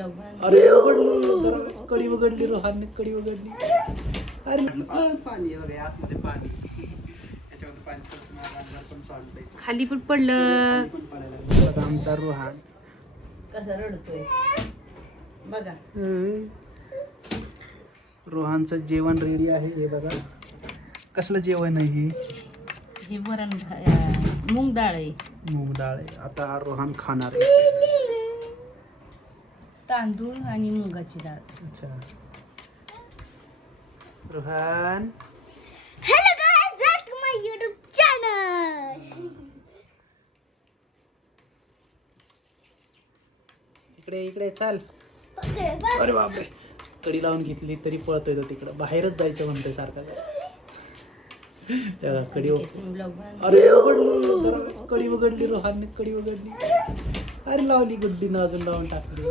अरे उघडली कडी उघडली रोहानने कडी उघडली. अरे अ, पाणी आहे बघा आतमध्ये पाणी. याच्यामध्ये पाणी पण खाली पण पडलं. पाणी पण पडायला लागलं. बघा आमचा रोहान. कसा रडतोय. बघा. रोहानचं जेवण रेडी आहे हे बघा. कसलं जेवण आहे हे? हे वरण अं, मूग डाळ आहे. मूग डाळ आहे. आता हा रोहान खाणार आहे. तांदूळ आणि मुगाची डाळ. अच्छा. Rohan. Welcome to my YouTube channel. इकडे इकडे चाल. अरे बापरे. कडी लावून घेतली तरी पळतोय तो तिकडं. बाहेरच जायचं म्हणतोय सारखा. तेव्हा कडी अरे उघडली. कडी उघडली रोहानने कडी उघडली. अरे लावली गुड्डीनं अजून लावून टाकली.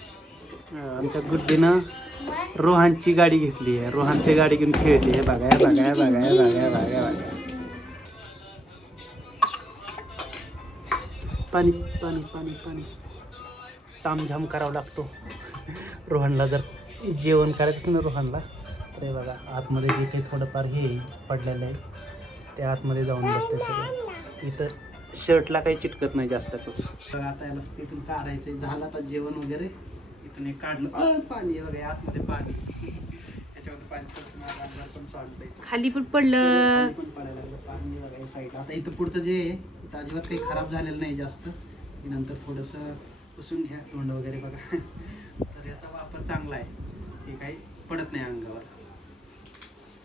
आमच्या गुड्डीनं रोहानची गाडी घेतली आहे. रोहानची गाडी घेऊन खेळली आहे. बघा बघाय बघाय बघाय बघाय बघा. पाणी पाणी पाणी पाणी. तामझाम करावा लागतो. रोहनला जर जेवण करायचं ना रोहनला तर बघा आतमध्ये जे काही थोडंफार हे पडलेलं आहे ते आतमध्ये जाऊन बसते सगळं. इथं शर्टला काही चिटकत नाही जास्त करून. आता याला तिथून काढायचं झालं आता जेवण वगैरे. इथून हे काढलं. अ, पाणी आहे बघा आतमध्ये पाणी. याच्यामध्ये पाणी थोडंसं मला अंगावर पण खाली पण पडलं. पाणी पण पडायला लागलं. पाणी बघा या साईडला आता इथं पुढचं जे आहे इथं अजिबात काही खराब झालेलं नाही जास्त. की नंतर थोडंसं पुसून घ्या तोंड वगैरे बघा. तर याचा वापर चांगला आहे. हे काही पडत नाही अंगावर.